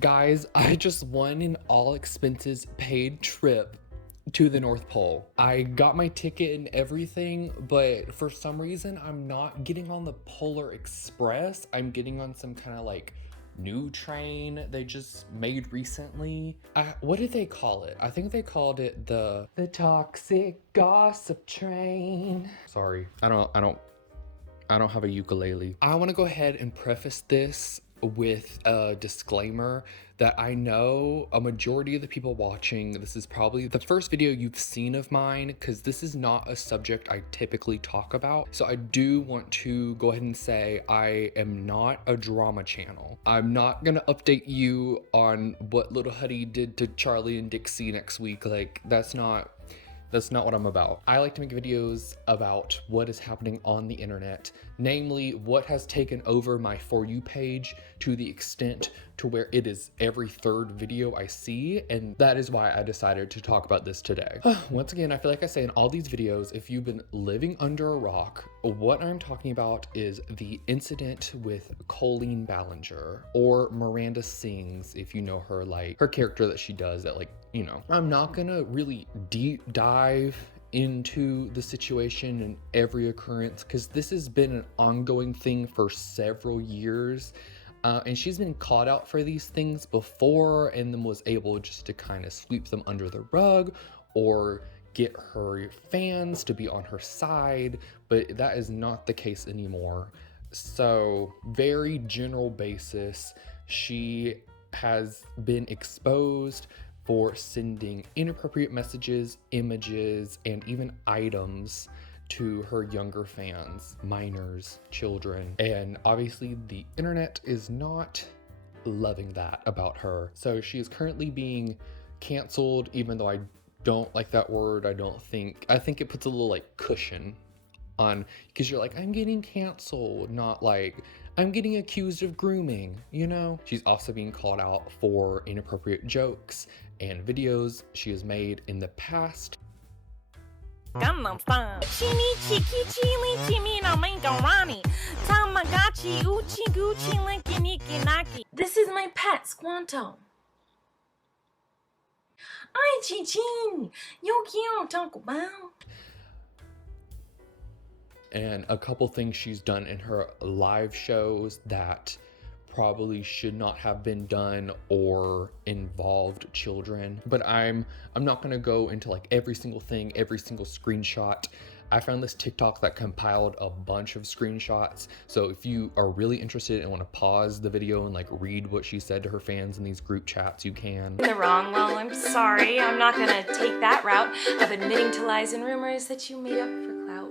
Guys, I just won an all expenses paid trip to the North Pole. I got my ticket and everything, but for some reason I'm not getting on the Polar Express. I'm getting on some kind of like new train they just made recently. What did they call it? I think they called it the toxic gossip train. Sorry. I don't have a ukulele. I want to go ahead and preface this with a disclaimer that I know a majority of the people watching, this is probably the first video you've seen of mine, because this is not a subject I typically talk about. So I do want to go ahead and say I am not a drama channel. I'm not gonna update you on what Little Huddy did to Charlie and Dixie next week. Like, that's not what I'm about. I like to make videos about what is happening on the internet, namely what has taken over my For You page to the extent to where it is every third video I see, and that is why I decided to talk about this today. Once again, I feel like I say in all these videos, if you've been living under a rock, what I'm talking about is the incident with Colleen Ballinger, or Miranda Sings, if you know her, like her character that she does that, like, you know. I'm not gonna really deep dive into the situation and every occurrence, because this has been an ongoing thing for several years. And she's been called out for these things before and then was able just to kind of sweep them under the rug or get her fans to be on her side, but that is not the case anymore. So, very general basis, she has been exposed for sending inappropriate messages, images, and even items to her younger fans, minors, children. And obviously the internet is not loving that about her. So she is currently being canceled, even though I don't like that word. I think it puts a little like cushion on, because you're like, I'm getting canceled, not like I'm getting accused of grooming, you know? She's also being called out for inappropriate jokes and videos she has made in the past. Gangnam Style. Chini chiki chili chimi no macaroni. Tamagotchi uchi gucci linky niki naki. This is my pet, Squanto. Ai, Chichin! Yo quiero talk about. And a couple things she's done in her live shows that probably should not have been done or involved children. But I'm not gonna go into like every single thing, every single screenshot. I found this TikTok that compiled a bunch of screenshots. So if you are really interested and want to pause the video and like read what she said to her fans in these group chats, you can. In the wrong. Well, I'm sorry. I'm not gonna take that route of admitting to lies and rumors that you made up for clout.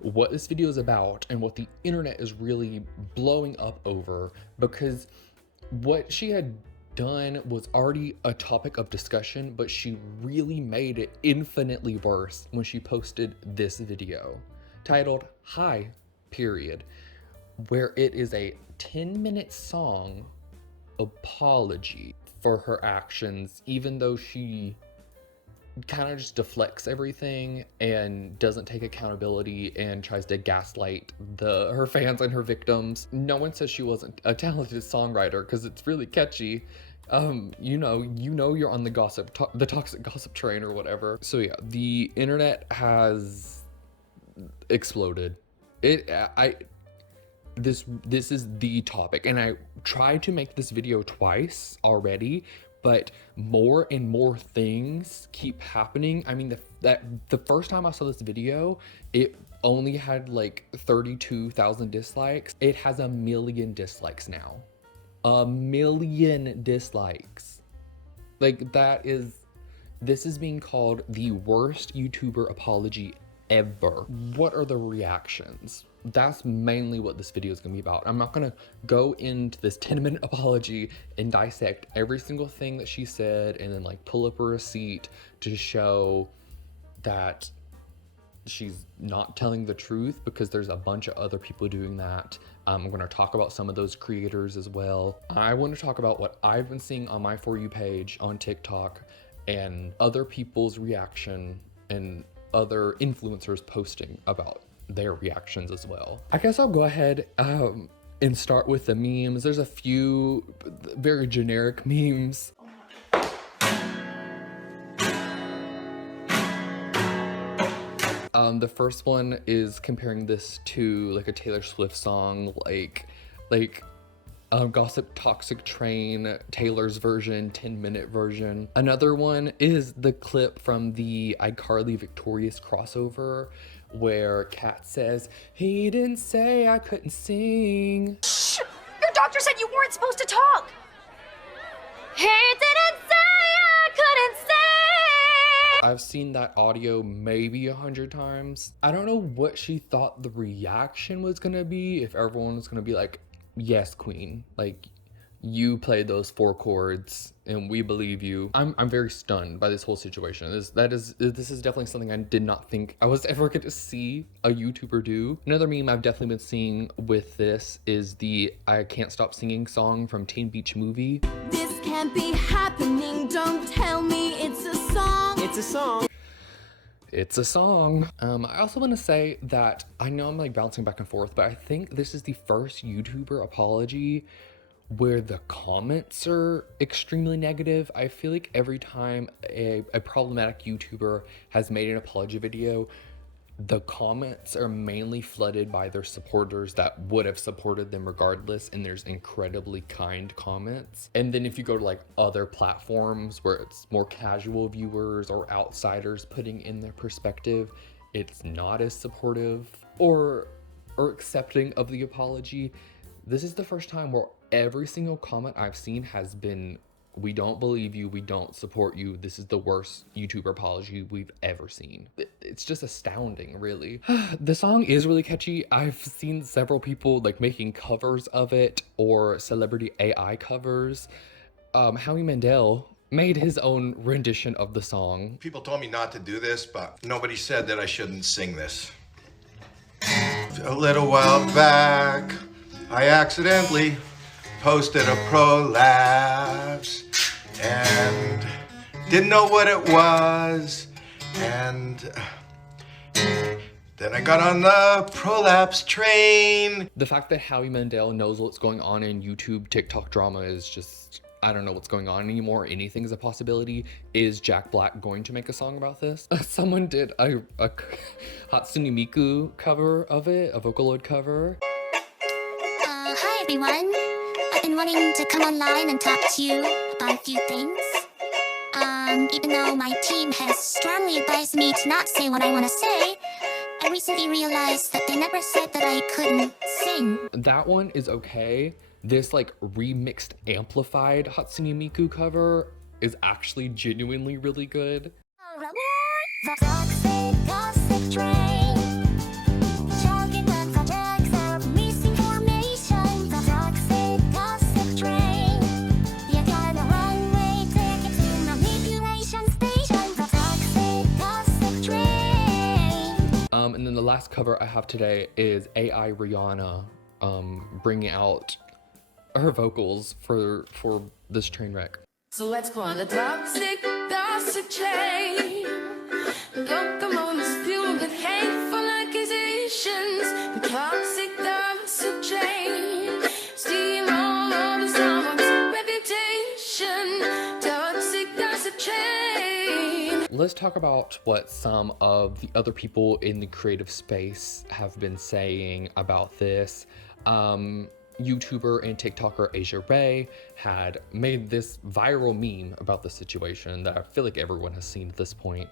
What this video is about and what the internet is really blowing up over, because what she had done was already a topic of discussion, but she really made it infinitely worse when she posted this video titled Hi, period, where it is a 10-minute song apology for her actions, even though she kind of just deflects everything and doesn't take accountability and tries to gaslight her fans and her victims. No one says she wasn't a talented songwriter, because it's really catchy. You know you're on the toxic gossip train or whatever. So yeah, the internet has exploded. This is the topic, and I tried to make this video twice already, but more and more things keep happening. I mean, the first time I saw this video, it only had like 32,000 dislikes. It has 1 million dislikes now. 1 million dislikes. Like, this is being called the worst YouTuber apology ever. What are the reactions? That's mainly what this video is gonna be about. I'm not gonna go into this 10-minute apology and dissect every single thing that she said and then like pull up a receipt to show that she's not telling the truth, because there's a bunch of other people doing that. I'm gonna talk about some of those creators as well. I want to talk about what I've been seeing on my For You page on TikTok and other people's reaction and other influencers posting about their reactions as well. I guess I'll go ahead and start with the memes. There's a few very generic memes. The first one is comparing this to like a Taylor Swift song, like Gossip Toxic Train, Taylor's version, 10-minute version. Another one is the clip from the iCarly Victorious crossover where Kat says, "He didn't say I couldn't sing." Shh! Your doctor said you weren't supposed to talk. He didn't say I couldn't sing. I've seen that audio maybe 100 times. I don't know what she thought the reaction was gonna be, if everyone was gonna be like, "Yes, queen, like you played those 4 chords and we believe you." I'm very stunned by this whole situation. This is definitely something I did not think I was ever going to see a YouTuber do. Another meme I've definitely been seeing with this is the "I Can't Stop Singing" song from Teen Beach Movie. This can't be happening, don't tell me it's a song. It's a song. It's a song. I also want to say that I know I'm like bouncing back and forth, but I think this is the first YouTuber apology where the comments are extremely negative. I feel like every time a problematic YouTuber has made an apology video, the comments are mainly flooded by their supporters that would have supported them regardless, and there's incredibly kind comments. And then if you go to like other platforms where it's more casual viewers or outsiders putting in their perspective, it's not as supportive or accepting of the apology. This is the first time where every single comment I've seen has been, "We don't believe you, we don't support you, this is the worst YouTuber apology we've ever seen." It's just astounding, really. The song is really catchy. I've seen several people like making covers of it or celebrity AI covers. Howie Mandel made his own rendition of the song. People told me not to do this, but nobody said that I shouldn't sing this. A little while back, I accidentally posted a prolapse and didn't know what it was, and then I got on the prolapse train. The fact that Howie Mandel knows what's going on in YouTube TikTok drama is just, I don't know what's going on anymore. Anything's a possibility. Is Jack Black going to make a song about this? Someone did a Hatsune Miku cover of it, a Vocaloid cover. Hi everyone. I've been wanting to come online and talk to you about a few things. Even though my team has strongly advised me to not say what I want to say, I recently realized that they never said that I couldn't sing. That one is okay. This like remixed amplified Hatsune Miku cover is actually genuinely really good. The toxic gossip train, jogging on projects of misinformation. The toxic gossip train, you got a runway ticket to manipulation station. The toxic gossip train. And then the last cover I have today is AI Rihanna bringing out her vocals for this train wreck. So let's go on the toxic gossip train. Locomotives fueled with hateful accusations. The toxic gossip train. Steamroll over someone's reputation. Toxic gossip train. Let's talk about what some of the other people in the creative space have been saying about this. YouTuber and TikToker Asia Ray had made this viral meme about the situation that I feel like everyone has seen at this point.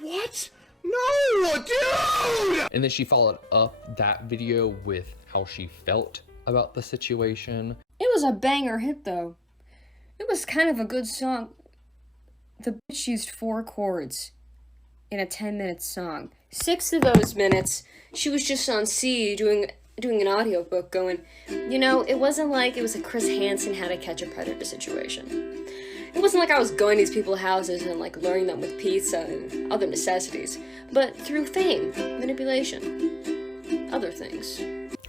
What? No, dude! And then she followed up that video with how she felt about the situation. It was a banger hit though. It was kind of a good song. The bitch used 4 chords in a 10-minute song. 6 of those minutes, she was just on C doing an audiobook going, you know, it wasn't like it was a Chris Hansen How to Catch a Predator situation. It wasn't like I was going to these people's houses and like luring them with pizza and other necessities, but through fame, manipulation, other things.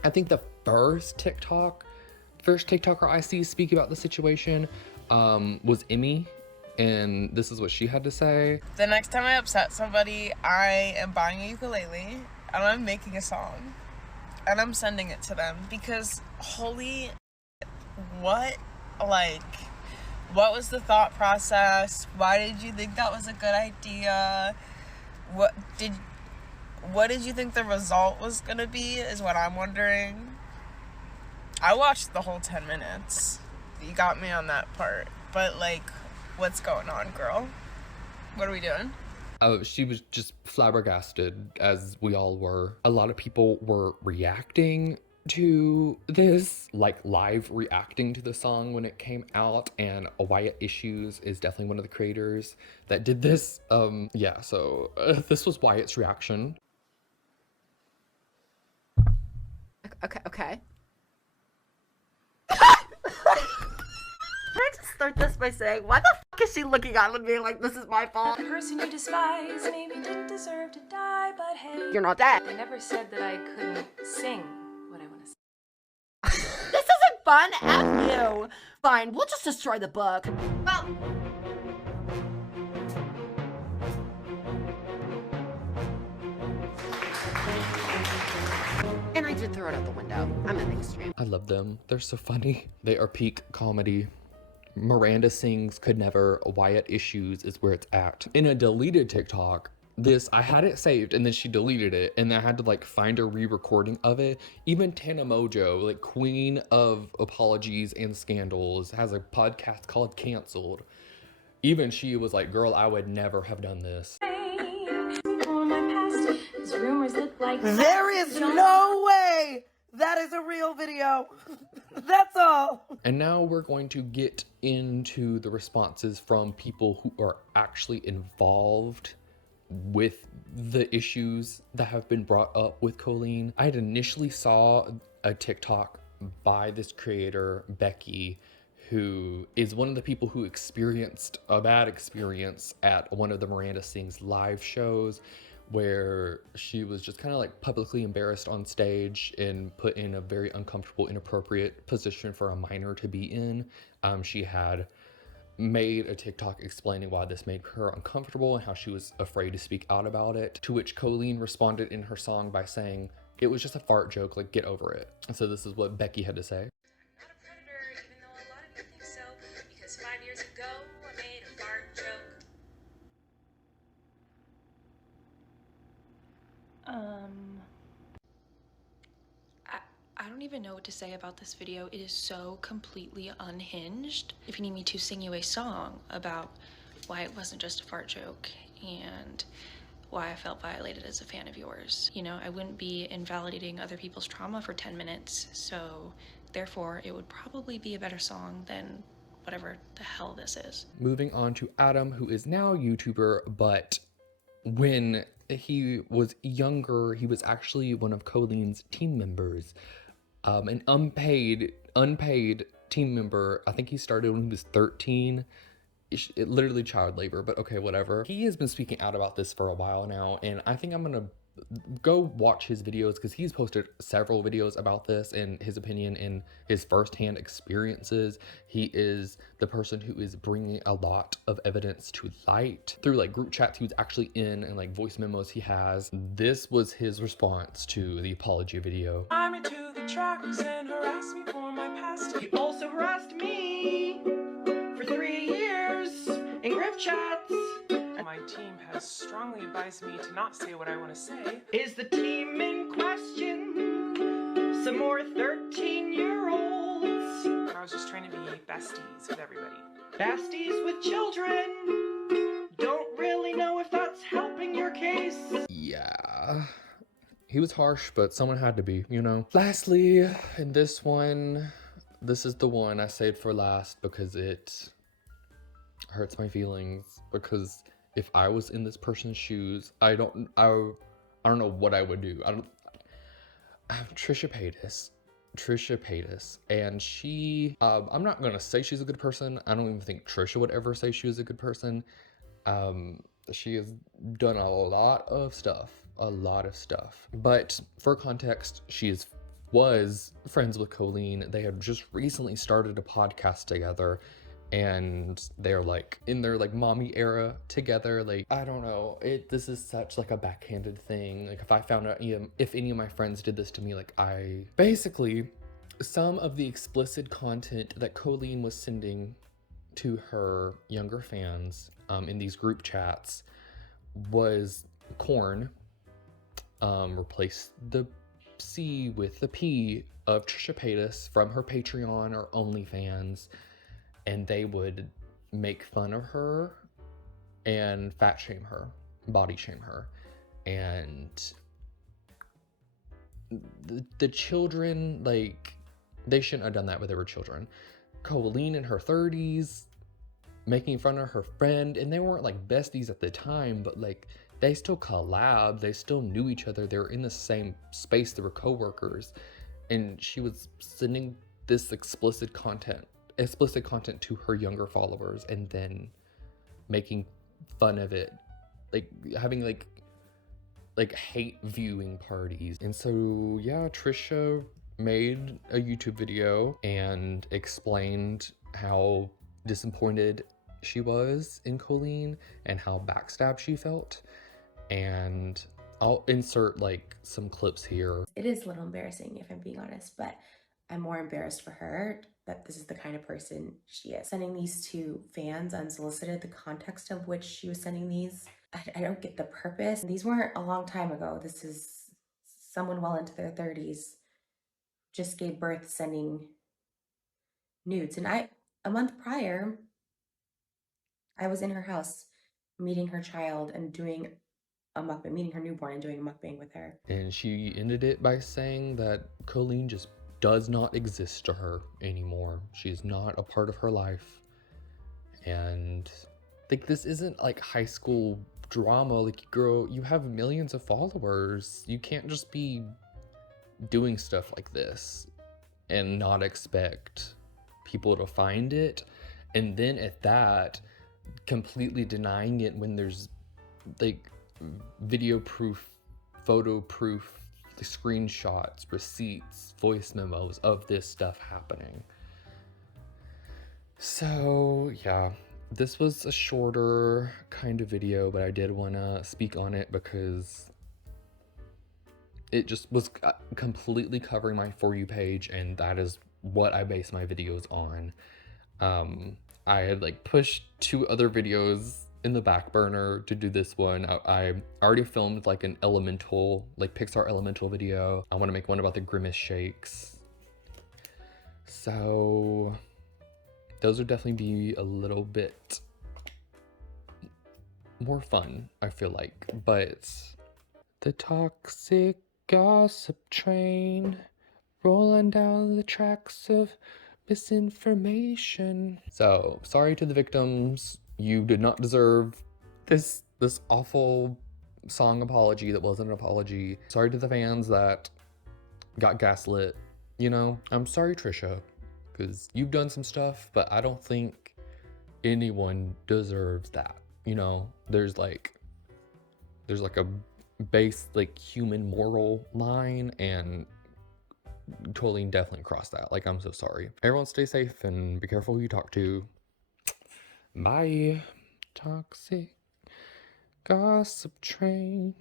I think the first TikToker I see speak about the situation was Emmy. and this is what she had to say. The next time I upset somebody, I am buying a ukulele and I'm making a song and I'm sending it to them because holy, what was the thought process? Why did you think that was a good idea? What did you think the result was gonna be is what I'm wondering. I watched the whole 10 minutes. You got me on that part. But like, what's going on, girl? What are we doing? She was just flabbergasted, as we all were. A lot of people were reacting to this, like live reacting to the song when it came out, and Wyatt Issues is definitely one of the creators that did this. Yeah, so this was Wyatt's reaction. Okay. Can I just start this by saying, why the fuck is she looking at me like this is my fault? The person you despise maybe didn't deserve to die, but hey. You're not dead. I never said that I couldn't sing what I want to say. This isn't fun, F you. Fine, we'll just destroy the book. Well... And I did throw it out the window. I'm an extreme. I love them. They're so funny. They are peak comedy. Miranda sings Could Never, Wyatt Issues is where it's at. In a deleted TikTok, I had it saved and then she deleted it and I had to like find a re-recording of it. Even Tana Mojo, like queen of apologies and scandals, has a podcast called Cancelled. Even she was like, girl, I would never have done this. There is no way that is a real video. That's all. And now we're going to get into the responses from people who are actually involved with the issues that have been brought up with Colleen. I had initially saw a TikTok by this creator, Becky, who is one of the people who experienced a bad experience at one of the Miranda Sings live shows, where she was just kind of like publicly embarrassed on stage and put in a very uncomfortable, inappropriate position for a minor to be in. She had made a TikTok explaining why this made her uncomfortable and how she was afraid to speak out about it, to which Colleen responded in her song by saying, it was just a fart joke, like get over it. And so this is what Becky had to say. Not a predator, even though a lot of you think so, because 5 years ago I made a fart joke. I don't even know what to say about this video. It is so completely unhinged. If you need me to sing you a song about why it wasn't just a fart joke and why I felt violated as a fan of yours, you know, I wouldn't be invalidating other people's trauma for 10 minutes. So therefore, it would probably be a better song than whatever the hell this is. Moving on to Adam, who is now a YouTuber, but when he was younger, he was actually one of Colleen's team members. An unpaid team member. I think he started when he was 13. Literally child labor, but okay, whatever. He has been speaking out about this for a while now, and I think I'm gonna go watch his videos because he's posted several videos about this and his opinion and his firsthand experiences. He is the person who is bringing a lot of evidence to light through like group chats he was actually in and like voice memos he has. This was his response to the apology video. I'm into the tracks and harassed me for my past. He also harassed me for 3 years in group chats. My team has strongly advised me to not say what I want to say. Is the team in question some more 13-year-olds? I was just trying to be besties with everybody. Besties with children? Don't really know if that's helping your case. Yeah. He was harsh, but someone had to be, you know. Lastly, in this one, this is the one I saved for last because it hurts my feelings, because if I was in this person's shoes, I don't know what I would do. Trisha Paytas, and she, I'm not gonna say she's a good person. I don't even think Trisha would ever say she was a good person. She has done a lot of stuff, but for context, was friends with Colleen. They had just recently started a podcast together, and they're like in their like mommy era together. Like, I don't know, this is such like a backhanded thing. Like, if I found out, if any of my friends did this to me, like, I basically, some of the explicit content that Colleen was sending to her younger fans in these group chats was corn. Replaced the C with the P of Trisha Paytas from her Patreon or OnlyFans, and they would make fun of her and fat shame her, body shame her. And the children, like, they shouldn't have done that when they were children. Colleen in her 30s making fun of her friend, and they weren't like besties at the time, but like they still collabed, they still knew each other, they were in the same space, they were co-workers, and she was sending this explicit content to her younger followers and then making fun of it, like having like hate viewing parties. And so yeah, Trisha made a YouTube video and explained how disappointed she was in Colleen and how backstabbed she felt. And I'll insert like some clips here. It is a little embarrassing if I'm being honest, but I'm more embarrassed for her that this is the kind of person she is. Sending these to fans unsolicited, the context of which she was sending these, I don't get the purpose. These weren't a long time ago. This is someone well into their 30s, just gave birth sending nudes. And a month prior, I was in her house meeting her child and doing a mukbang, meeting her newborn and doing a mukbang with her. And she ended it by saying that Colleen just does not exist to her anymore. She's not a part of her life. And like, this isn't like high school drama. Like, girl, you have millions of followers. You can't just be doing stuff like this and not expect people to find it, and then at that completely denying it when there's like video proof, photo proof, the screenshots, receipts, voice memos of this stuff happening. So yeah, this was a shorter kind of video, but I did want to speak on it because it just was completely covering my For You page, and that is what I base my videos on. I had like pushed 2 other videos in the back burner to do this one. I already filmed like an elemental, like Pixar elemental video. I want to make one about the Grimace shakes. So those would definitely be a little bit more fun, I feel like. But the toxic gossip train rolling down the tracks of misinformation. So sorry to the victims. You did not deserve this awful song apology that wasn't an apology. Sorry to the fans that got gaslit. You know, I'm sorry, Trisha, because you've done some stuff, but I don't think anyone deserves that. You know, there's like a base like human moral line, and Colleen definitely crossed that. Like, I'm so sorry. Everyone stay safe and be careful who you talk to. Bye. Toxic gossip train.